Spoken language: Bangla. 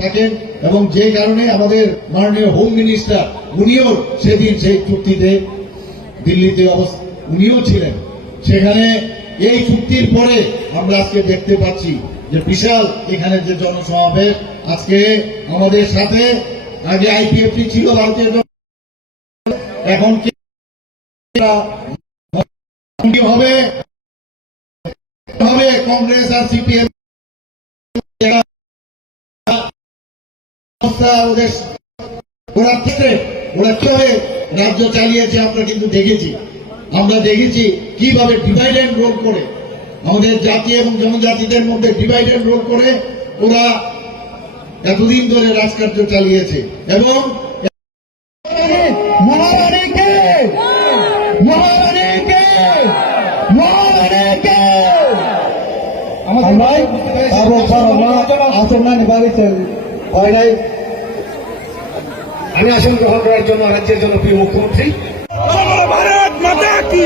থাকেন এবং যে কারণে আমাদের মাননীয় হোম মিনিস্টার উনিও সেদিন সেই চুক্তিতে দিল্লিতে উনিও ছিলেন। সেখানে এই চুক্তির পরে আমরা আজকে দেখতে পাচ্ছি যে বিশাল এখানে যে জনসমাবেশ। আজকে আমাদের সাথে আগে আইপিএফটি ছিল ভারতীয় এখন হবে কংগ্রেস আর সিপিএম ওরা কিভাবে রাজ্য চালিয়েছে আমরা কিন্তু দেখেছি। আমরা দেখেছি কিভাবে ডিভাইড এন্ড রোল করে আমাদের জাতি এবং জনজাতিদের মধ্যে ডিভাইড এন্ড রোল করে ওরা এতদিন ধরে রাজকার্য চালিয়েছে। এবং আমি আসন গ্রহণ করার জন্য রাজ্যের জনপ্রিয় মুখ্যমন্ত্রী ভারত মাতা কি